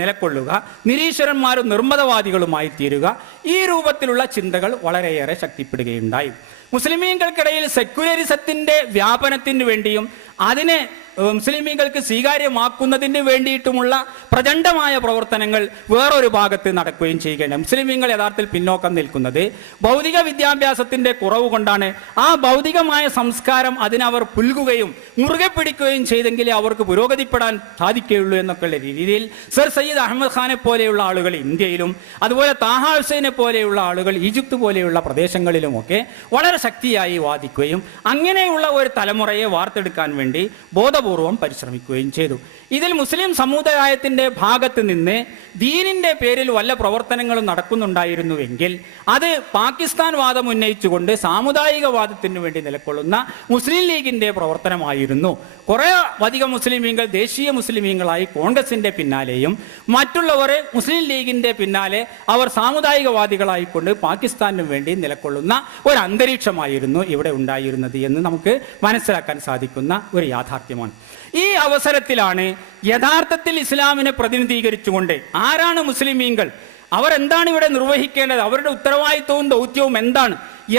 നിലകൊള്ളുക, നിരീശ്വരന്മാരും നിർമ്മതവാദികളുമായി തീരുക, ഈ രൂപത്തിലുള്ള ചിന്തകൾ വളരെയേറെ ശക്തിപ്പെടുകയുണ്ടായി. മുസ്ലിമീങ്ങൾക്കിടയിൽ സെക്യുലറിസത്തിന്റെ വ്യാപനത്തിന് വേണ്ടിയും അതിനെ മുസ്ലിമീങ്ങൾക്ക് സ്വീകാര്യമാക്കുന്നതിന് വേണ്ടിയിട്ടുമുള്ള പ്രചണ്ഡമായ പ്രവർത്തനങ്ങൾ വേറൊരു ഭാഗത്ത് നടക്കുകയും ചെയ്യുകയാണ്. മുസ്ലിമീങ്ങൾ യഥാർത്ഥത്തിൽ പിന്നോക്കം നിൽക്കുന്നത് ഭൗതിക വിദ്യാഭ്യാസത്തിന്റെ കുറവ് കൊണ്ടാണ്. ആ ഭൗതികമായ സംസ്കാരം അതിനവർ പുൽകുകയും മുറുകെ പിടിക്കുകയും ചെയ്തെങ്കിലേ അവർക്ക് പുരോഗതിപ്പെടാൻ സാധിക്കുകയുള്ളൂ എന്നൊക്കെയുള്ള രീതിയിൽ സർ സയ്യിദ് അഹമ്മദ് ഖാനെ പോലെയുള്ള ആളുകൾ ഇന്ത്യയിലും അതുപോലെ താഹ ഹുസൈനെ പോലെയുള്ള ആളുകൾ ഈജിപ്ത് പോലെയുള്ള പ്രദേശങ്ങളിലുമൊക്കെ വളരെ ശക്തിയായി വാദിക്കുകയും അങ്ങനെയുള്ള ഒരു തലമുറയെ വാർത്തെടുക്കാൻ വേണ്ടി ബോധപൂർവം പരിശ്രമിക്കുകയും ചെയ്തു. ഇതിൽ മുസ്ലിം സമുദായത്തിന്റെ ഭാഗത്ത് നിന്ന് ദീനിന്റെ പേരിൽ വല്ല പ്രവർത്തനങ്ങളും നടക്കുന്നുണ്ടായിരുന്നുവെങ്കിൽ അത് പാകിസ്ഥാൻ വാദം ഉന്നയിച്ചുകൊണ്ട് സാമുദായികവാദത്തിന് വേണ്ടി നിലകൊള്ളുന്ന മുസ്ലിം ലീഗിന്റെ പ്രവർത്തനമായിരുന്നു. കുറെ അധികം മുസ്ലിമീങ്ങൾ ദേശീയ മുസ്ലിമീങ്ങളായി കോൺഗ്രസിന്റെ പിന്നാലെയും മറ്റുള്ളവർ മുസ്ലിം ലീഗിന്റെ പിന്നാലെ അവർ സാമുദായികവാദികളായിക്കൊണ്ട് പാകിസ്ഥാനു വേണ്ടി നിലകൊള്ളുന്ന ഒരു അന്തരീക്ഷമായിരുന്നു ഇവിടെ ഉണ്ടായിരുന്നത് എന്ന് നമുക്ക് മനസ്സിലാക്കാൻ സാധിക്കുന്ന ഒരു യാഥാർത്ഥ്യമാണ്. ഈ അവസരത്തിലാണ് യഥാർത്ഥത്തിൽ ഇസ്ലാമിനെ പ്രതിനിധീകരിച്ചുകൊണ്ട് ആരാണ് മുസ്ലിമീങ്ങൾ, അവർ എന്താണ് ഇവിടെ നിർവഹിക്കേണ്ടത്, അവരുടെ ഉത്തരവാദിത്വവും ദൗത്യവും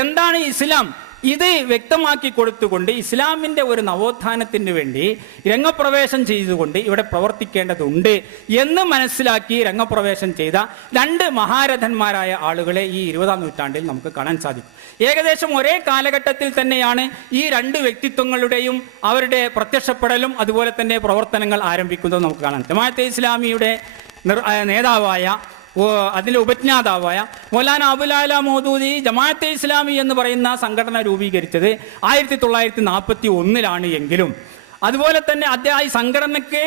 എന്താണ് ഇസ്ലാം, ഇത് വ്യക്തമാക്കി കൊടുത്തുകൊണ്ട് ഇസ്ലാമിന്റെ ഒരു നവോത്ഥാനത്തിന് വേണ്ടി രംഗപ്രവേശം ചെയ്തുകൊണ്ട് ഇവിടെ പ്രവർത്തിക്കേണ്ടതുണ്ട് എന്ന് മനസ്സിലാക്കി രംഗപ്രവേശം ചെയ്ത രണ്ട് മഹാരഥന്മാരായ ആളുകളെ ഈ 20-ാം നൂറ്റാണ്ടിൽ നമുക്ക് കാണാൻ സാധിക്കും. ഏകദേശം ഒരേ കാലഘട്ടത്തിൽ തന്നെയാണ് ഈ രണ്ട് വ്യക്തിത്വങ്ങളുടെയും അവരുടെ പ്രത്യക്ഷപ്പെടലും അതുപോലെ തന്നെ പ്രവർത്തനങ്ങൾ ആരംഭിക്കുന്നത് നമുക്ക് കാണാം. ജമാഅത്തെ ഇസ്ലാമിയുടെ നേതാവായ അതിൻ്റെ ഉപജ്ഞാതാവായ മൗലാന അബുൽ അഅ്ല മൗദൂദി ജമാഅത്തെ ഇസ്ലാമി എന്ന് പറയുന്ന സംഘടന രൂപീകരിച്ചത് 1941 എങ്കിലും അതുപോലെ തന്നെ അദ്ദേഹം ഈ സംഘടനയ്ക്ക്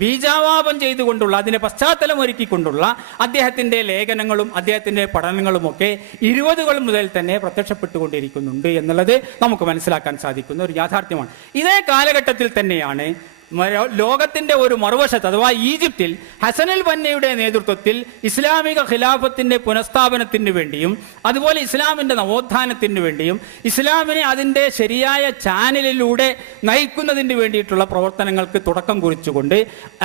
ബീജാവാപം ചെയ്തുകൊണ്ടുള്ള അതിൻ്റെ പശ്ചാത്തലം ഒരുക്കിക്കൊണ്ടുള്ള അദ്ദേഹത്തിൻ്റെ ലേഖനങ്ങളും അദ്ദേഹത്തിൻ്റെ പഠനങ്ങളുമൊക്കെ 20കൾ മുതൽ തന്നെ പ്രത്യക്ഷപ്പെട്ടുകൊണ്ടിരിക്കുന്നുണ്ട് എന്നുള്ളത് നമുക്ക് മനസ്സിലാക്കാൻ സാധിക്കുന്ന ഒരു യാഥാർത്ഥ്യമാണ്. ഇതേ കാലഘട്ടത്തിൽ തന്നെയാണ് ലോകത്തിന്റെ ഒരു മറുവശത്ത് അഥവാ ഈജിപ്തിൽ ഹസനുൽ ബന്നയുടെ നേതൃത്വത്തിൽ ഇസ്ലാമിക ഖിലാഫത്തിന്റെ പുനഃസ്ഥാപനത്തിന് വേണ്ടിയും അതുപോലെ ഇസ്ലാമിന്റെ നവോത്ഥാനത്തിന് വേണ്ടിയും ഇസ്ലാമിനെ അതിൻ്റെ ശരിയായ ചാനലിലൂടെ നയിക്കുന്നതിന് വേണ്ടിയിട്ടുള്ള പ്രവർത്തനങ്ങൾക്ക് തുടക്കം കുറിച്ചുകൊണ്ട്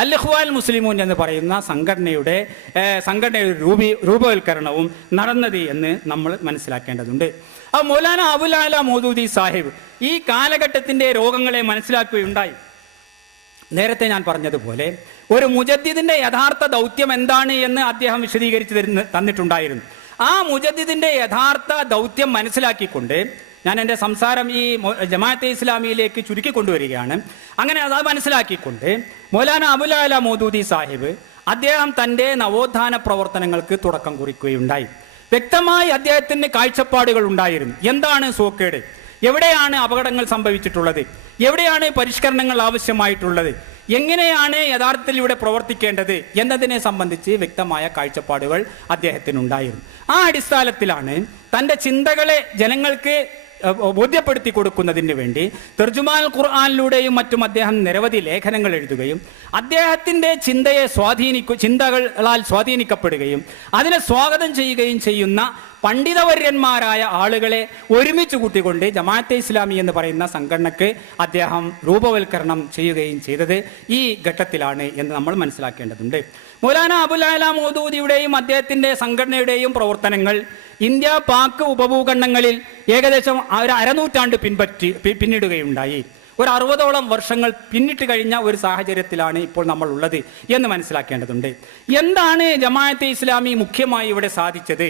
അൽ ഇഖ്വാൻ മുസ്ലിമൂൻ എന്ന് പറയുന്ന സംഘടനയുടെ രൂപവൽക്കരണവും നടന്നത് എന്ന് നമ്മൾ മനസ്സിലാക്കേണ്ടതുണ്ട്. മൗലാന അബുൽ അഅ്ല മൗദൂദി സാഹിബ് ഈ കാലഘട്ടത്തിന്റെ രോഗങ്ങളെ മനസ്സിലാക്കുകയുണ്ടായി. നേരത്തെ ഞാൻ പറഞ്ഞതുപോലെ ഒരു മുജദ്ദിദിന്റെ യഥാർത്ഥ ദൗത്യം എന്താണ് എന്ന് അദ്ദേഹം വിശദീകരിച്ചു തന്നിട്ടുണ്ടായിരുന്നു. ആ മുജദ്ദിദിന്റെ യഥാർത്ഥ ദൗത്യം മനസ്സിലാക്കിക്കൊണ്ട് ഞാൻ എൻ്റെ സംസാരം ഈ ജമാഅത്തെ ഇസ്ലാമിയിലേക്ക് ചുരുക്കിക്കൊണ്ടുവരികയാണ്. അങ്ങനെ അത് മനസ്സിലാക്കിക്കൊണ്ട് മൗലാന അബുൽ അഅ്ല മൗദൂദി സാഹിബ് അദ്ദേഹം തൻ്റെ നവോത്ഥാന പ്രവർത്തനങ്ങൾക്ക് തുടക്കം കുറിക്കുകയുണ്ടായി. വ്യക്തമായി അദ്ദേഹത്തിന് കാഴ്ചപ്പാടുകൾ ഉണ്ടായിരുന്നു. എന്താണ് സോക്കേട്, എവിടെയാണ് അപകടങ്ങൾ സംഭവിച്ചിട്ടുള്ളത്, എവിടെയാണ് പരിഷ്കരണങ്ങൾ ആവശ്യമായിട്ടുള്ളത്, എങ്ങനെയാണ് യഥാർത്ഥത്തിൽ ഇവിടെ പ്രവർത്തിക്കേണ്ടത് എന്നതിനെ സംബന്ധിച്ച് വ്യക്തമായ കാഴ്ചപ്പാടുകൾ അദ്ദേഹത്തിനുണ്ടായിരുന്നു. ആ അടിസ്ഥാനത്തിലാണ് തൻ്റെ ചിന്തകളെ ജനങ്ങൾക്ക് ബോധ്യപ്പെടുത്തി കൊടുക്കുന്നതിന് വേണ്ടി തർജുമാൽ ഖുർആനിലൂടെയും മറ്റും അദ്ദേഹം നിരവധി ലേഖനങ്ങൾ എഴുതുകയും അദ്ദേഹത്തിൻ്റെ ചിന്തകളാൽ സ്വാധീനിക്കപ്പെടുകയും അതിനെ സ്വാഗതം ചെയ്യുകയും ചെയ്യുന്ന പണ്ഡിതവര്യന്മാരായ ആളുകളെ ഒരുമിച്ച് കൂട്ടിക്കൊണ്ട് ജമാഅത്തെ ഇസ്ലാമി എന്ന് പറയുന്ന സംഘടനയ്ക്ക് അദ്ദേഹം രൂപവൽക്കരണം ചെയ്യുകയും ചെയ്തത് ഈ ഘട്ടത്തിലാണ് എന്ന് നമ്മൾ മനസ്സിലാക്കേണ്ടതുണ്ട്. മൗലാന അബുൽ അഅ്ല മൗദൂദിയുടെയും അദ്ദേഹത്തിൻ്റെ സംഘടനയുടെയും പ്രവർത്തനങ്ങൾ ഇന്ത്യ പാക് ഉപഭൂഖണ്ഡങ്ങളിൽ ഏകദേശം ഒരു അരനൂറ്റാണ്ട് പിന്നിടുകയുണ്ടായി. ഒരു 60ഓളം വർഷങ്ങൾ പിന്നിട്ട് കഴിഞ്ഞ ഒരു സാഹചര്യത്തിലാണ് ഇപ്പോൾ നമ്മൾ ഉള്ളത് എന്ന് മനസ്സിലാക്കേണ്ടതുണ്ട്. എന്താണ് ജമാഅത്തെ ഇസ്ലാമി മുഖ്യമായി ഇവിടെ സാധിച്ചത്,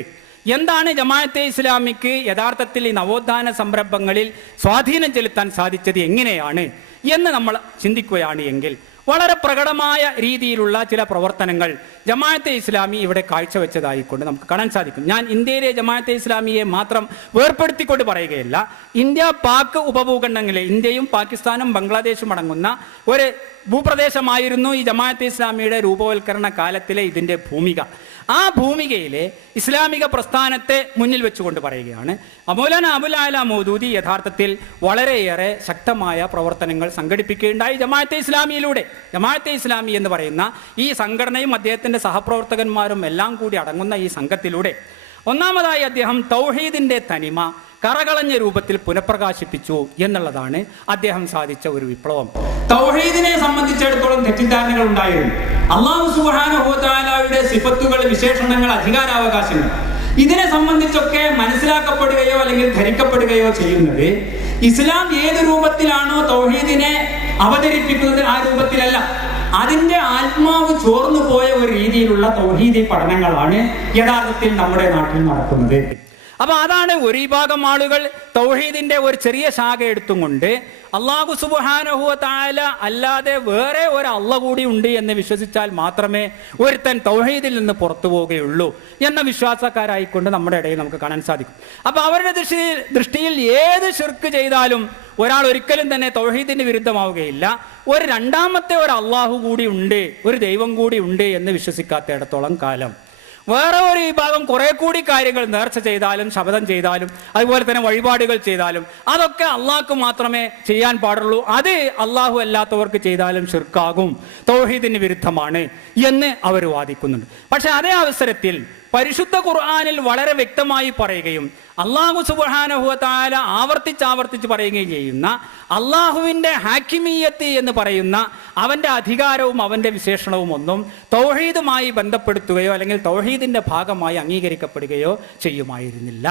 എന്താണ് ജമാഅത്തെ ഇസ്ലാമിക്ക് യഥാർത്ഥത്തിൽ ഈ നവോത്ഥാന സംരംഭങ്ങളിൽ സ്വാധീനം ചെലുത്താൻ സാധിച്ചത് എങ്ങനെയാണ് എന്ന് നമ്മൾ ചിന്തിക്കുകയാണ് എങ്കിൽ വളരെ പ്രകടമായ രീതിയിലുള്ള ചില പ്രവർത്തനങ്ങൾ ജമാഅത്തെ ഇസ്ലാമി ഇവിടെ കാഴ്ചവെച്ചതായിക്കൊണ്ട് നമുക്ക് കാണാൻ സാധിക്കും. ഞാൻ ഇന്ത്യയിലെ ജമാഅത്തെ ഇസ്ലാമിയെ മാത്രം വേർപ്പെടുത്തിക്കൊണ്ട് പറയുകയല്ല, ഇന്ത്യ പാക് ഉപഭൂഖണ്ഡങ്ങളിലെ ഇന്ത്യയും പാകിസ്ഥാനും ബംഗ്ലാദേശും അടങ്ങുന്ന ഒരു ഭൂപ്രദേശമായിരുന്നു ഈ ജമാഅത്തെ ഇസ്ലാമിയുടെ രൂപവൽക്കരണ കാലത്തിലെ ഇതിൻ്റെ ഭൂമിക. ആ ഭൂമികയിലെ ഇസ്ലാമിക പ്രസ്ഥാനത്തെ മുന്നിൽ വെച്ചുകൊണ്ട് പറയുകയാണ് മൗലാന അബുൽ അഅ്ല മൗദൂദി യഥാർത്ഥത്തിൽ വളരെയേറെ ശക്തമായ പ്രവർത്തനങ്ങൾ സംഘടിപ്പിക്കുകയുണ്ടായി ജമാഅത്തെ ഇസ്ലാമിയിലൂടെ. ജമാഅത്തെ ഇസ്ലാമി എന്ന് പറയുന്ന ഈ സംഘടനയും അദ്ദേഹത്തിൻ്റെ സഹപ്രവർത്തകന്മാരും എല്ലാം കൂടി അടങ്ങുന്ന ഈ സംഘത്തിലൂടെ ഒന്നാമതായി അദ്ദേഹം തൗഹീദിൻ്റെ തനിമ കറകളഞ്ഞ രൂപത്തിൽ പുനഃപ്രകാശിപ്പിച്ചു എന്നുള്ളതാണ് അദ്ദേഹം സാധിച്ച ഒരു വിപ്ലവം. തൗഹീദിനെ സംബന്ധിച്ചിടത്തോളം തെറ്റിദ്ധാരണകൾ ഉണ്ടായിരുന്നു. അല്ലാഹു സുബ്ഹാനഹു വ തആല സിഫത്തുകൾ, വിശേഷണങ്ങൾ, അധികാരാവകാശങ്ങൾ ഇതിനെ സംബന്ധിച്ചൊക്കെ മനസ്സിലാക്കപ്പെടുകയോ അല്ലെങ്കിൽ ധരിക്കപ്പെടുകയോ ചെയ്യുന്നത് ഇസ്ലാം ഏത് രൂപത്തിലാണോ തൗഹീദിനെ അവതരിപ്പിക്കുന്നത് ആ രൂപത്തിലല്ല. അതിന്റെ ആത്മാവ് ചോർന്നു പോയ ഒരു രീതിയിലുള്ള തൗഹീദി പഠനങ്ങളാണ് യഥാർത്ഥത്തിൽ നമ്മുടെ നാട്ടിൽ നടക്കുന്നത്. അപ്പൊ അതാണ് ഒരു വിഭാഗം ആളുകൾ തൗഹീദിന്റെ ഒരു ചെറിയ ശാഖ എടുത്തും കൊണ്ട് അല്ലാഹു സുബ്ഹാനഹു വ തആല അല്ലാതെ വേറെ ഒരു അള്ള കൂടി ഉണ്ട് എന്ന് വിശ്വസിച്ചാൽ മാത്രമേ ഒരുത്തൻ തൗഹീദിൽ നിന്ന് പുറത്തു പോവുകയുള്ളൂ എന്ന വിശ്വാസക്കാരായിക്കൊണ്ട് നമ്മുടെ ഇടയിൽ നമുക്ക് കാണാൻ സാധിക്കും. അപ്പൊ അവരുടെ ദൃഷ്ടിയിൽ ഏത് ശിർക്ക് ചെയ്താലും ഒരാൾ ഒരിക്കലും തന്നെ തൗഹീദിന് വിരുദ്ധമാവുകയില്ല. ഒരു രണ്ടാമത്തെ ഒരു അള്ളാഹു കൂടി ഉണ്ട്, ഒരു ദൈവം കൂടി ഉണ്ട് എന്ന് വിശ്വസിക്കാത്തിടത്തോളം കാലം വേറെ ഒരു വിഭാഗം കുറെ കൂടി കാര്യങ്ങൾ നേർച്ച ചെയ്താലും ശപഥം ചെയ്താലും അതുപോലെ തന്നെ വഴിപാടുകൾ ചെയ്താലും അതൊക്കെ അള്ളാഹ്ക്ക് മാത്രമേ ചെയ്യാൻ പാടുള്ളൂ, അത് അള്ളാഹു അല്ലാത്തവർക്ക് ചെയ്താലും ശിർക്കാകും, തൗഹീദിന് വിരുദ്ധമാണ് എന്ന് അവർ വാദിക്കുന്നുണ്ട്. പക്ഷെ അതേ അവസരത്തിൽ പരിശുദ്ധ ഖുർആനിൽ വളരെ വ്യക്തമായി പറയുകയും അല്ലാഹു സുബ്ഹാനഹു വ തആല ആവർത്തിച്ച് പറയുകയും ചെയ്യുന്ന അള്ളാഹുവിൻ്റെ ഹാക്കിമീയത്ത് എന്ന് പറയുന്ന അവൻ്റെ അധികാരവും അവൻ്റെ വിശേഷണവും ഒന്നും തൗഹീദുമായി ബന്ധപ്പെടുത്തുകയോ അല്ലെങ്കിൽ തൗഹീദിൻ്റെ ഭാഗമായി അംഗീകരിക്കപ്പെടുമായിരുന്നില്ല.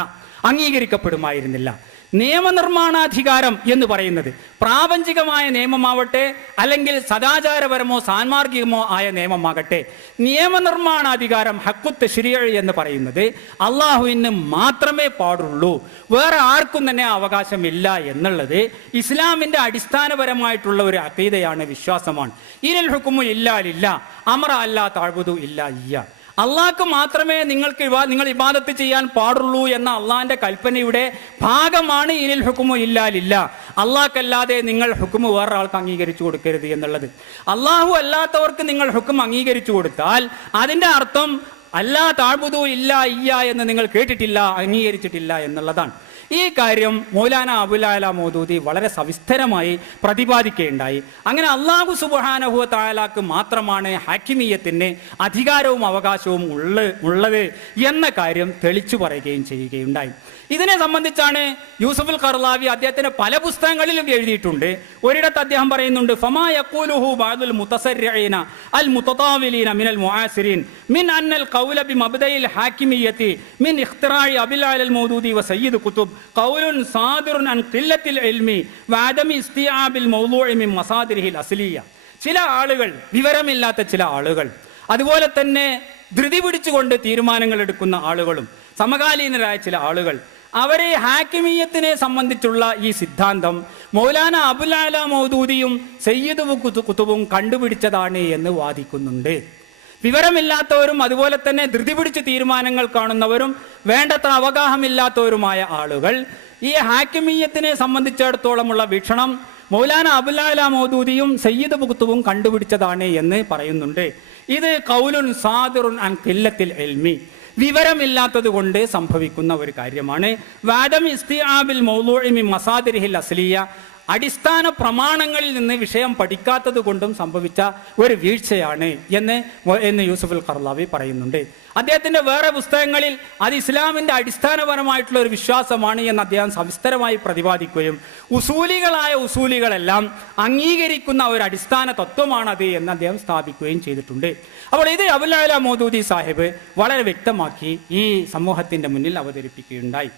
നിയമനിർമ്മാണാധികാരം എന്ന് പറയുന്നത് പ്രാപഞ്ചികമായ നിയമമാവട്ടെ അല്ലെങ്കിൽ സദാചാരപരമോ സാൻമാർഗികമോ ആയ നിയമമാകട്ടെ, നിയമനിർമ്മാണാധികാരം ഹഖ്ഖുത്ത് തശ്രീഇ എന്ന് പറയുന്നത് അള്ളാഹുവിന് മാത്രമേ പാടുള്ളൂ, വേറെ ആർക്കും തന്നെ അവകാശമില്ല എന്നുള്ളത് ഇസ്ലാമിൻ്റെ അടിസ്ഥാനപരമായിട്ടുള്ള ഒരു അഖീദയാണ്, വിശ്വാസമാണ്. ഇനിൽ ഹുക്മു ഇല്ലാ ലില്ലാഹ് അമറ അല്ലാ തഅ്ബുദു ഇല്ലാ ഇയ്യാഹ്. അള്ളാഹ്ക്ക് മാത്രമേ നിങ്ങൾ ഇബാദത്ത് ചെയ്യാൻ പാടുള്ളൂ എന്ന അള്ളാഹിന്റെ കൽപ്പനയുടെ ഭാഗമാണ് ഇനിൽ ഹുക്മു ഇല്ലാ ലില്ലാഹ്. അള്ളാഹ്ക്കല്ലാതെ നിങ്ങൾ ഹുക്മു വേറൊരാൾക്ക് അംഗീകരിച്ചു കൊടുക്കരുത് എന്നുള്ളത്. അള്ളാഹു അല്ലാത്തവർക്ക് നിങ്ങൾ ഹുക്ം അംഗീകരിച്ചു കൊടുത്താൽ അതിന്റെ അർത്ഥം അല്ലാ തഅ്ബുദു ഇല്ലാ ഇയ്യാഹ് എന്ന് നിങ്ങൾ കേട്ടിട്ടില്ല, അംഗീകരിച്ചിട്ടില്ല എന്നുള്ളതാണ്. ഈ കാര്യം മൗലാന അബുൽ അഅ്ല മൗദൂദി വളരെ സവിസ്തരമായി പ്രതിപാദിക്കുകയുണ്ടായി. അങ്ങനെ അല്ലാഹു സുബ്ഹാനഹു വ തആലക്ക് മാത്രമാണ് ഹാക്കിമിയത്തിന് അധികാരവും അവകാശവും ഉള്ളത് എന്ന കാര്യം തെളിച്ചു പറയുകയും ചെയ്യുകയുണ്ടായി. ഇതിനെ സംബന്ധിച്ചാണ് യൂസുഫുൽ ഖർളാവി അദ്ദേഹത്തിന്റെ പല പുസ്തകങ്ങളിലും എഴുതിയിട്ടുണ്ട്. ഒരിടത്ത് അദ്ദേഹം പറയുന്നുണ്ട്, ഫമാ യഖൂലുഹു ബഅദുൽ മുതസർരിഈന അൽ മുതതാവിലീന മിനൽ മുആസിരീൻ മിൻ അന്നൽ ഖൗല ബിമബ്ദഇൽ ഹാക്കിമിയത്തി മിൻ ഇഖ്തിറാഇ അബുൽ അഅ്ല അൽ മൗദൂദി വ സയ്യിദ് കുതുബ് ഖൗലുൻ സാദിറുൻ അൻ ഖില്ലത്തിൽ ഇൽമി വ അദമി ഇസ്തിആബിൽ മൗദൂഇ മിൻ മസാദിരിഹിൽ അസ്ലിയ. ചില ആളുകൾ, വിവരമില്ലാത്ത ചില ആളുകൾ, അതുപോലെ തന്നെ ധൃതി പിടിച്ചുകൊണ്ട് തീരുമാനങ്ങൾ എടുക്കുന്ന ആളുകളും സമകാലീനരായ ചില ആളുകൾ അവരെ ഹാക്കിമീയത്തിനെ സംബന്ധിച്ചുള്ള ഈ സിദ്ധാന്തം മൗലാന അബുൽ അഅ്ല മൗദൂദിയും സയ്യിദ് കുതുബും കണ്ടുപിടിച്ചതാണ് എന്ന് വാദിക്കുന്നുണ്ട്. വിവരമില്ലാത്തവരും അതുപോലെ തന്നെ ധൃതി പിടിച്ച് തീരുമാനങ്ങൾ കാണുന്നവരും വേണ്ടത്ര അവഗാഹമില്ലാത്തവരുമായ ആളുകൾ ഈ ഹാക്കിമീയത്തിനെ സംബന്ധിച്ചിടത്തോളമുള്ള വീക്ഷണം മൗലാന അബുൽ അഅ്ല മൗദൂദിയും സയ്യിദ് കുതുബും കണ്ടുപിടിച്ചതാണ് എന്ന് പറയുന്നുണ്ട്. ഇത് ഖൗലുൻ സാദിറുൻ അൻ ഖില്ലത്തിൽ ഇൽമി, വിവരമില്ലാത്തത് കൊണ്ട് സംഭവിക്കുന്ന ഒരു കാര്യമാണ്. വാദം ഇസ്തിആബിൽ മൗദൂഇ മിൻ മസാദിരിഹിൽ അസ്ലിയ, അടിസ്ഥാന പ്രമാണങ്ങളിൽ നിന്ന് വിഷയം പഠിക്കാത്തത് കൊണ്ടും സംഭവിച്ച ഒരു വീഴ്ചയാണ് എന്ന് യൂസുഫുൽ ഖർളാവി പറയുന്നുണ്ട്. അദ്ദേഹത്തിന്റെ വേറെ പുസ്തകങ്ങളിൽ അത് ഇസ്ലാമിന്റെ അടിസ്ഥാനപരമായിട്ടുള്ള ഒരു വിശ്വാസമാണ് എന്ന് അദ്ദേഹം സവിസ്തരമായി പ്രതിപാദിക്കുകയും ഉസൂലികളായ ഉസൂലികളെല്ലാം അംഗീകരിക്കുന്ന ഒരു അടിസ്ഥാന തത്വമാണത് എന്ന് അദ്ദേഹം സ്ഥാപിക്കുകയും ചെയ്തിട്ടുണ്ട്. അപ്പോൾ ഇത് അബുൽ അഅ്ല മൗദൂദി സാഹിബ് വളരെ വ്യക്തമാക്കി ഈ സമൂഹത്തിന്റെ മുന്നിൽ അവതരിപ്പിക്കുകയുണ്ടായി.